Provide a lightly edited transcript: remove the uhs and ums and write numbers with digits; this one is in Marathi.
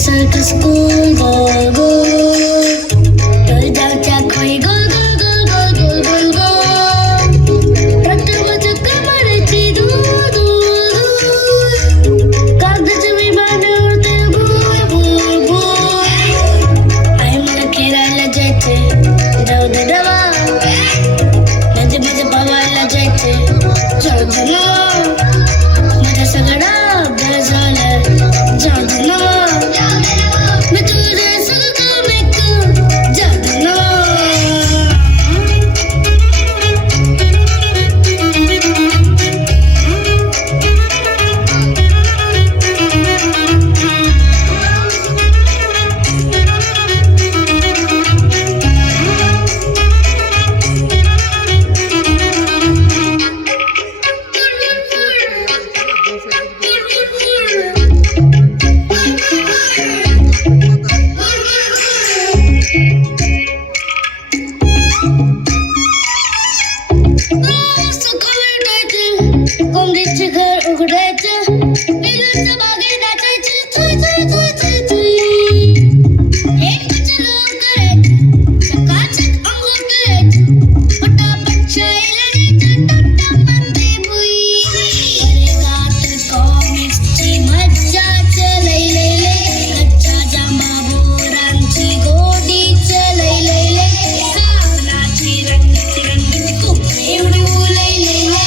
Circus goal, goal, goal. Goal down, jack, goal, goal, goal, goal, goal, goal, goal. रक्ताचं कमरेची दूर, दूर, दूर. कागदाच्या विमाने उडते भूर, भूर, भूर. आई मला खेळायला जायचे, जाऊ दे रवा. नदी माझ्या भावाला जायचे, जाऊ दे ना. माझा सगळा अभ्यास झाला, जाऊ दे ना. कोंबडीचे घर उघडायचं, बिगरच्या बागेत नाचायचं, चुई चुई चुई चुई चुई. एक लोक करायचं, सकाळचं अंघोळ करायचं, पटापट शाळेला जायचं, टपटपमध्ये बुई. वर्गात कॉमिक्सची मज्जाच लई लई लई, कच्च्या जांभा बोरांची गोडीच लई लई लई, साबणाची रंगीत रंगीत खूप एवढी लई लई लई.